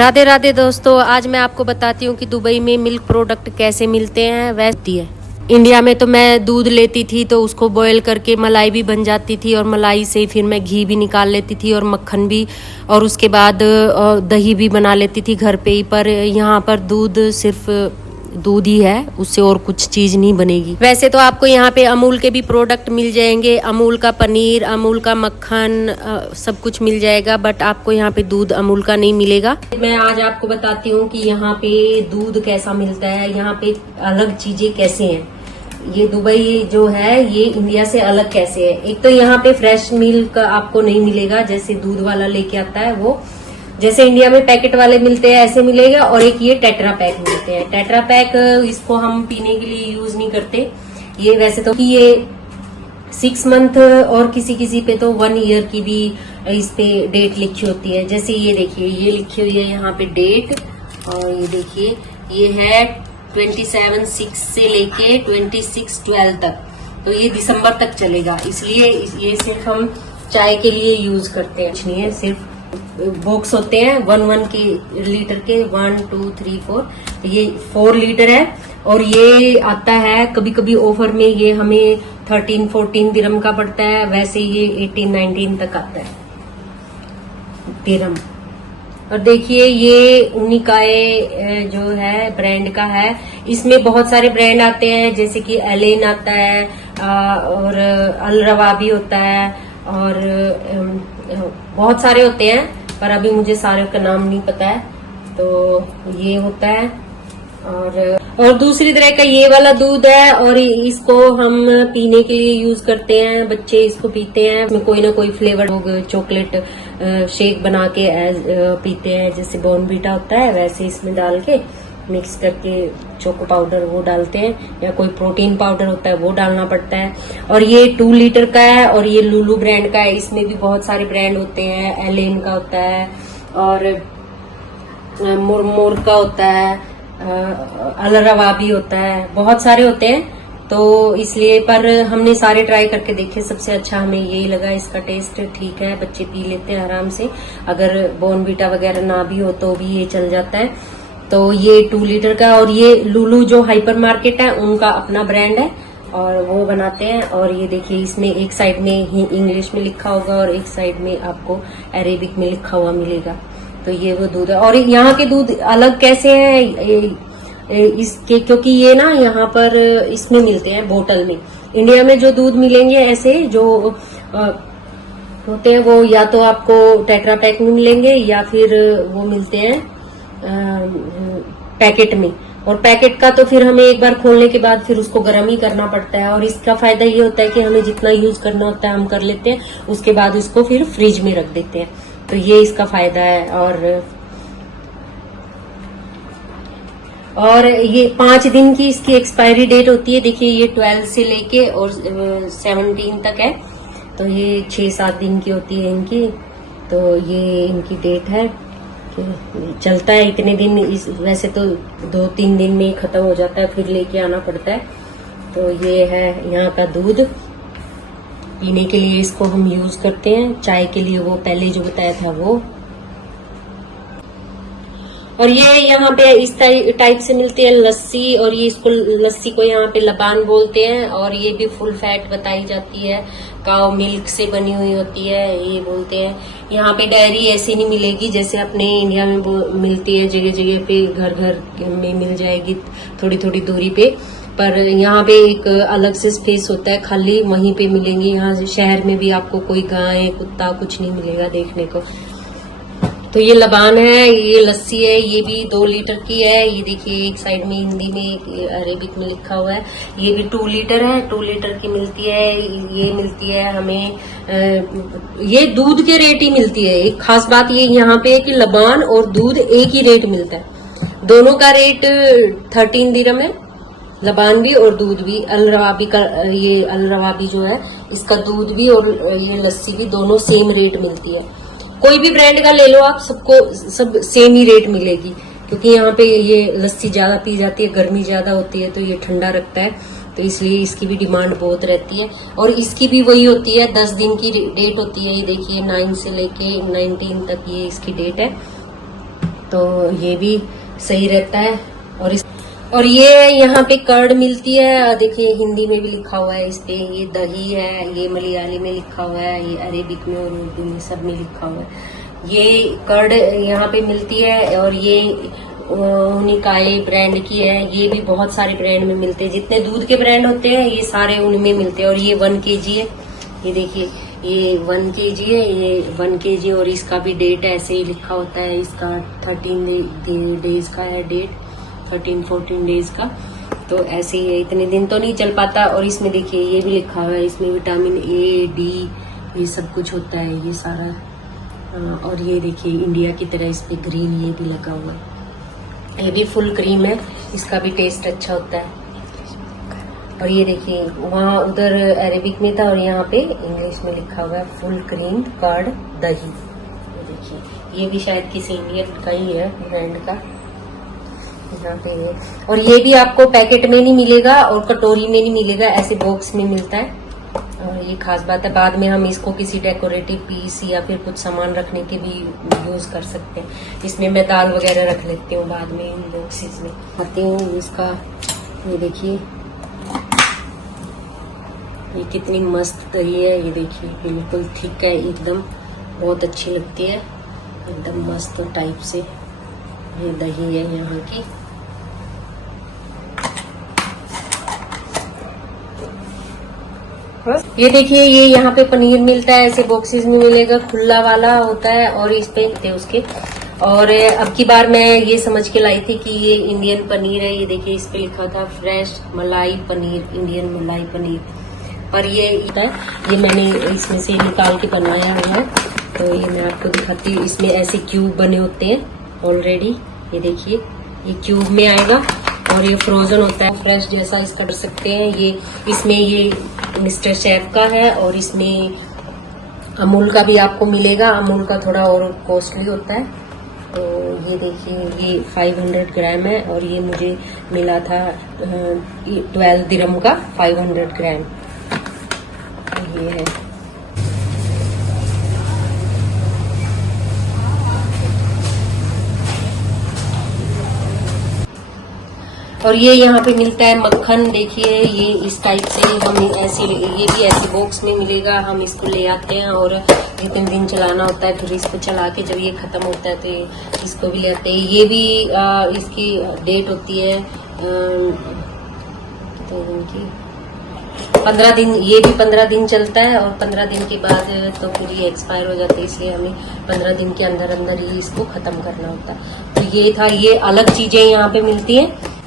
राधे राधे दोस्तों, आज मैं आपको बताती हूँ कि दुबई में मिल्क प्रोडक्ट कैसे मिलते हैं। वैसे है इंडिया में तो मैं दूध लेती थी तो उसको बॉयल करके मलाई भी बन जाती थी और मलाई से फिर मैं घी भी निकाल लेती थी और मक्खन भी, और उसके बाद दही भी बना लेती थी घर पे ही। पर यहाँ पर दूध सिर्फ दूध ही है, उससे और कुछ चीज नहीं बनेगी। वैसे तो आपको यहाँ पे अमूल के भी प्रोडक्ट मिल जाएंगे, अमूल का पनीर, अमूल का मक्खन, सब कुछ मिल जाएगा, बट आपको यहाँ पे दूध अमूल का नहीं मिलेगा। मैं आज आपको बताती हूँ कि यहाँ पे दूध कैसा मिलता है, यहाँ पे अलग चीजें कैसे हैं। ये दुबई जो है ये इंडिया से अलग कैसे है। एक तो यहाँ पे फ्रेश मिल्क आपको नहीं मिलेगा, जैसे दूध वाला लेके आता है वो, जैसे इंडिया में पैकेट वाले मिलते हैं ऐसे मिलेगा। और एक ये टेट्रा पैक मिलते हैं। टेट्रा पैक इसको हम पीने के लिए यूज नहीं करते। ये वैसे तो कि ये 6 मंथ और किसी किसी पे तो 1 ईयर की भी इस पे डेट लिखी होती है। जैसे ये देखिए, ये लिखी हुई है यहाँ पे डेट, और ये देखिए ये है 27/6 से लेके 26/12 तक, तो ये दिसंबर तक चलेगा। इसलिए ये सिर्फ हम चाय के लिए यूज करते हैं, कुछ नहीं है। सिर्फ बॉक्स होते हैं 1 के लीटर के, 1 2 3 4, ये 4 लीटर है। और ये आता है कभी कभी ऑफर में, ये हमें 13-14 दिरहम का पड़ता है, वैसे ये 18-19 तक आता है दिरहम। और देखिए ये उनिकाए जो है ब्रांड का है। इसमें बहुत सारे ब्रांड आते हैं, जैसे कि एलेन आता है और अल रवा भी होता है, और बहुत सारे होते हैं, पर अभी मुझे सारे का नाम नहीं पता है। तो ये होता है, और दूसरी तरह का ये वाला दूध है, और इसको हम पीने के लिए यूज करते हैं। बच्चे इसको पीते हैं, इसमें कोई ना कोई फ्लेवर, लोग चॉकलेट शेक बना के पीते हैं, जैसे बॉर्नवीटा होता है वैसे इसमें डाल के मिक्स करके चोको पाउडर वो डालते हैं, या कोई प्रोटीन पाउडर होता है वो डालना पड़ता है। और ये 2 लीटर का है, और ये लुलू ब्रांड का है। इसमें भी बहुत सारे ब्रांड होते हैं, एलेन का होता है, और मोर का होता है, अलरवा भी होता है, बहुत सारे होते हैं। तो इसलिए, पर हमने सारे ट्राई करके देखे, सबसे अच्छा हमें यही लगा। इसका टेस्ट ठीक है, बच्चे पी लेते हैं आराम से। अगर बॉर्नवीटा वगैरह ना भी हो तो भी ये चल जाता है। तो ये 2 लीटर का, और ये लुलू जो हाइपर मार्केट है उनका अपना ब्रांड है, और वो बनाते हैं। और ये देखिए इसमें एक साइड में ही इंग्लिश में लिखा होगा और एक साइड में आपको अरेबिक में लिखा हुआ मिलेगा। तो ये वो दूध है। और यहाँ के दूध अलग कैसे है इसके, क्योंकि ये ना यहाँ पर इसमें मिलते हैं बोतल में। इंडिया में जो दूध मिलेंगे ऐसे जो होते हैं वो या तो आपको टेट्रा पैक में मिलेंगे, या फिर वो मिलते हैं पैकेट में। और पैकेट का तो फिर हमें एक बार खोलने के बाद फिर उसको गर्म ही करना पड़ता है। और इसका फायदा ये होता है कि हमें जितना यूज करना होता है हम कर लेते हैं, उसके बाद इसको फिर फ्रिज में रख देते हैं। तो ये इसका फायदा है। और ये 5 दिन की इसकी एक्सपायरी डेट होती है। देखिए ये 12 से लेके और 17 तक है, तो ये 6-7 दिन की होती है इनकी। तो ये इनकी डेट है, चलता है इतने दिन। वैसे तो 2-3 दिन में ही खत्म हो जाता है, फिर लेके आना पड़ता है। तो ये है यहाँ का दूध, पीने के लिए इसको हम यूज करते हैं, चाय के लिए वो पहले जो बताया था वो। और ये यहाँ पे इस टाइप से मिलती है लस्सी, और ये इसको लस्सी को यहाँ पे लबान बोलते हैं। और ये भी फुल फैट बताई जाती है, काऊ मिल्क से बनी हुई होती है, ये बोलते हैं। यहाँ पे डायरी ऐसी नहीं मिलेगी जैसे अपने इंडिया में मिलती है, जगह जगह पे घर घर में मिल जाएगी थोड़ी थोड़ी दूरी पे। पर यहाँ पे एक अलग से स्पेस होता है खाली, वहीं पे मिलेंगी। यहाँ शहर में भी आपको कोई गाय कुत्ता कुछ नहीं मिलेगा देखने को। तो ये लबान है, ये लस्सी है, ये भी 2 लीटर की है। ये देखिए एक साइड में हिंदी में, एक अरेबिक में लिखा हुआ है। ये भी 2 लीटर है, 2 लीटर की मिलती है। ये मिलती है हमें, ये दूध के रेट ही मिलती है। एक खास बात ये यहाँ पे है कि लबान और दूध एक ही रेट मिलता है। दोनों का रेट 13 दिरहम है, लबान भी और दूध भी। अलरवाबी का, ये अलरवाबी जो है इसका दूध भी और ये लस्सी भी दोनों सेम रेट मिलती है। कोई भी ब्रांड का ले लो आप, सबको सब सेम ही रेट मिलेगी, क्योंकि यहाँ पे ये लस्सी ज्यादा पी जाती है, गर्मी ज्यादा होती है तो ये ठंडा रखता है, तो इसलिए इसकी भी डिमांड बहुत रहती है। और इसकी भी वही होती है, 10 दिन की डेट होती है। ये देखिए 9 से लेके 19 तक ये इसकी डेट है। तो ये भी सही रहता है। और ये यहाँ पे कर्ड मिलती है, देखिए हिंदी में भी लिखा हुआ है इस पे, ये दही है, ये मलयाली में लिखा हुआ है, ये अरेबिक में और उर्दू में सब में लिखा हुआ है। ये कर्ड यहाँ पे मिलती है और ये निकाय ब्रांड की है। ये भी बहुत सारे ब्रांड में मिलते हैं, जितने दूध के ब्रांड होते हैं ये सारे उनमें मिलते हैं। और ये 1 kg है, ये देखिए ये 1 kg है, ये 1 kg और इसका भी डेट ऐसे ही लिखा होता है, इसका 13 डेज का है डेट, 13-14 डेज का। तो ऐसे ही है, इतने दिन तो नहीं चल पाता। और इसमें देखिए ये भी लिखा हुआ है, इसमें विटामिन ए, डी ये सब कुछ होता है, ये सारा। और ये देखिए इंडिया की तरह इस पे ग्रीन ये भी लगा हुआ है, ये भी फुल क्रीम है, इसका भी टेस्ट अच्छा होता है। और ये देखिए वहाँ उधर अरेबिक में था और यहाँ पे इंग्लिश में लिखा हुआ है फुल क्रीम कर्ड दही। ये देखिए ये भी शायद किसी इंडियन का ही है ब्रांड का, यहाँ पे है। और ये भी आपको पैकेट में नहीं मिलेगा और कटोरी में नहीं मिलेगा, ऐसे बॉक्स में मिलता है। और ये खास बात है, बाद में हम इसको किसी डेकोरेटिव पीस या फिर कुछ सामान रखने के भी यूज कर सकते हैं। इसमें मैं दाल वगैरह रख लेती हूँ बाद में इन बॉक्सेस में। आती हूँ इसका, ये देखिए ये कितनी मस्त दही है, ये देखिए बिल्कुल थिक है एकदम, बहुत अच्छी लगती है एकदम मस्त टाइप से। ये दही है यहाँ की। ये देखिए ये यहाँ पे पनीर मिलता है, ऐसे बॉक्सेस में मिलेगा, खुला वाला होता है और इस पे उसके। और अब की बार मैं ये समझ के लाई थी कि ये इंडियन पनीर है। ये देखिए इस पे लिखा था फ्रेश मलाई पनीर, इंडियन मलाई पनीर, पर ये मैंने इसमें से निकाल के बनवाया हुआ है। तो ये मैं आपको दिखाती हूँ, इसमें ऐसे क्यूब बने होते हैं ऑलरेडी, ये देखिए ये क्यूब में आएगा और ये फ्रोजन होता है, फ्रेश जैसा इसका कर सकते हैं। ये इसमें ये मिस्टर शेफ का है और इसमें अमूल का भी आपको मिलेगा, अमूल का थोड़ा और कॉस्टली होता है। तो ये देखिए ये 500 ग्राम है और ये मुझे मिला था 12 दिरहम का 500 ग्राम, ये है। और ये यहाँ पे मिलता है मक्खन, देखिए ये इस टाइप से हम ऐसे, ये भी ऐसे बॉक्स में मिलेगा, हम इसको ले आते हैं और जितने दिन चलाना होता है फिर इसको चला के जब ये खत्म होता है तो इसको भी ले आते हैं। ये भी इसकी डेट होती है 15 दिन, ये भी 15 दिन चलता है और 15 दिन के बाद तो फिर ये एक्सपायर हो जाता है, इसलिए हमें 15 दिन के अंदर अंदर ही इसको खत्म करना होता है। तो ये था, ये अलग चीजें यहाँ पे मिलती हैं।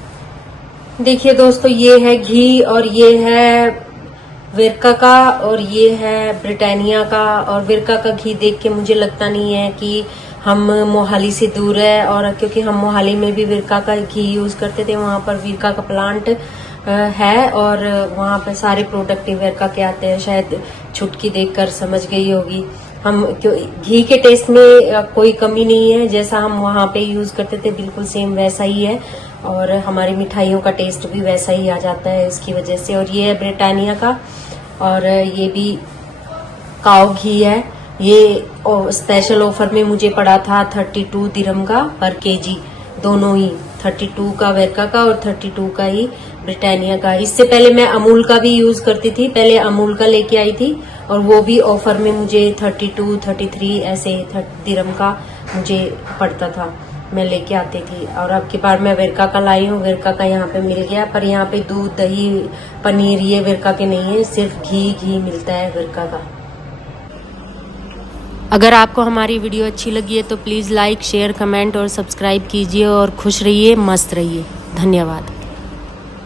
देखिए दोस्तों ये है घी और ये है विरका का और ये है ब्रिटानिया का। और विरका का घी देख के मुझे लगता नहीं है कि हम मोहाली से दूर है, और क्योंकि हम मोहाली में भी विरका का घी यूज करते थे, वहाँ पर विरका का प्लांट है और वहाँ पे सारे प्रोडक्ट विरका के आते हैं। शायद छुटकी देखकर समझ गई होगी। हम घी के टेस्ट में कोई कमी नहीं है, जैसा हम वहाँ पे यूज करते थे बिल्कुल सेम वैसा ही है और हमारी मिठाइयों का टेस्ट भी वैसा ही आ जाता है इसकी वजह से। और ये है ब्रिटानिया का और ये भी काऊ घी है। ये स्पेशल ऑफर में मुझे पड़ा था 32 दिरहम का पर केजी, दोनों ही 32 का वेरका का और 32 का ही ब्रिटानिया का। इससे पहले मैं अमूल का भी यूज करती थी, पहले अमूल का लेके आई थी और वो भी ऑफर में मुझे 32, 33 ऐसे दिरहम का मुझे पड़ता था, मैं लेके आती थी। और अब की बार मैं विरका का लाई हूँ, विरका का यहाँ पे मिल गया, पर यहाँ पे दूध दही पनीर ये विरका के नहीं है, सिर्फ घी मिलता है विरका का। अगर आपको हमारी वीडियो अच्छी लगी है तो प्लीज़ लाइक, शेयर, कमेंट और सब्सक्राइब कीजिए और खुश रहिए, मस्त रहिए। धन्यवाद।